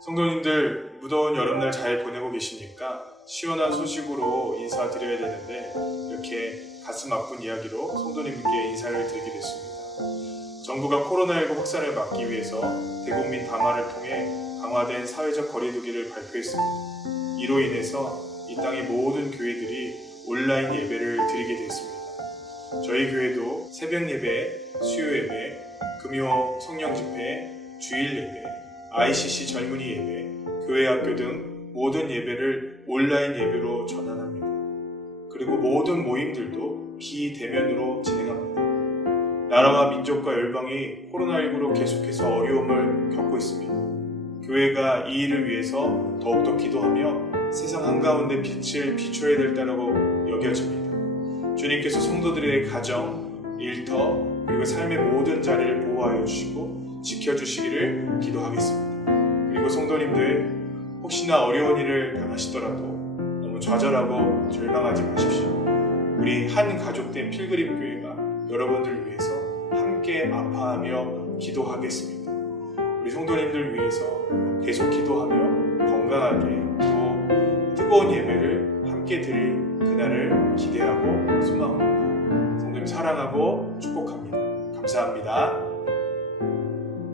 성도님들 무더운 여름날 잘 보내고 계십니까? 시원한 소식으로 인사드려야 되는데 이렇게 가슴 아픈 이야기로 성도님께 인사를 드리게 됐습니다. 정부가 코로나19 확산을 막기 위해서 대국 민 담화를 통해 강화된 사회적 거리두기를 발표했습니다. 이로 인해서 이 땅의 모든 교회들이 온라인 예배를 드리게 됐습니다. 저희 교회도 새벽 예배, 수요 예배, 금요 성령 집회, 주일 예배, ICC 젊은이 예배, 교회 학교 등 모든 예배를 온라인 예배로 전환합니다. 그리고 모든 모임들도 비대면으로 진행합니다. 나라와 민족과 열방이 코로나19로 계속해서 어려움을 겪고 있습니다. 교회가 이 일을 위해서 더욱더 기도하며 세상 한가운데 빛을 비춰야 될 때라고 여겨집니다. 주님께서 성도들의 가정, 일터, 그리고 삶의 모든 자리를 보호하여 주시고 지켜주시기를 기도하겠습니다. 그리고 성도님들, 혹시나 어려운 일을 당하시더라도 너무 좌절하고 절망하지 마십시오. 우리 한 가족된 필그림 교회가 여러분들 위해서 함께 아파하며 기도하겠습니다. 우리 성도님들 위해서 계속 기도하며 건강하게 또 뜨거운 예배를 함께 드릴 그날을 기대하고 소망합니다. 성도님 사랑하고 축복합니다. 감사합니다.